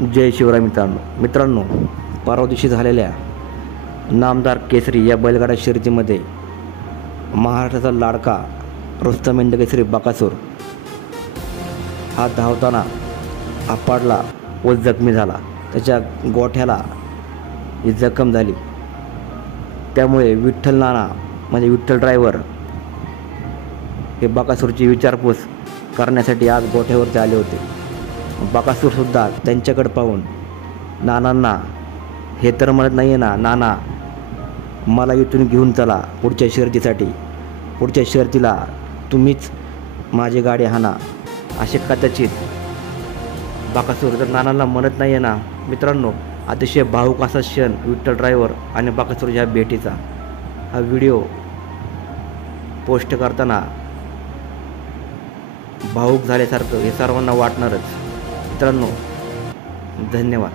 जय शिवराय मित्रांनो, परवा दिवशी झालेल्या नामदार केसरी या बैलगाडा शर्यतीमध्ये महाराष्ट्राचा लाडका रुस्तम हिंद केसरी बकासूर हा धावताना आपडला व जखमी झाला। त्याच्या गोठ्याला ही जखम झाली। त्यामुळे विठ्ठल नाना म्हणजे विठ्ठल ड्रायव्हर हे बकासूरची विचारपूस करण्यासाठी आज गोठ्यावरती आले होते। बकासूरसुद्धा त्यांच्याकडे पाहून नानांना हे तर म्हणत नाही आहे ना, नाना मला इथून घेऊन चला पुढच्या शर्यतीसाठी, पुढच्या शर्यतीला तुम्हीच माझी गाडी हाणा, असे कदाचित बकासूर तर नानांना म्हणत नाही आहे ना। मित्रांनो, अतिशय भावूक असा क्षण विठ्ठल ड्रायव्हर आणि बकासूरच्या भेटीचा हा व्हिडिओ पोस्ट करताना भावूक झाल्यासारखं हे सर्वांना वाटणारच। मित्रांनो, धन्यवाद।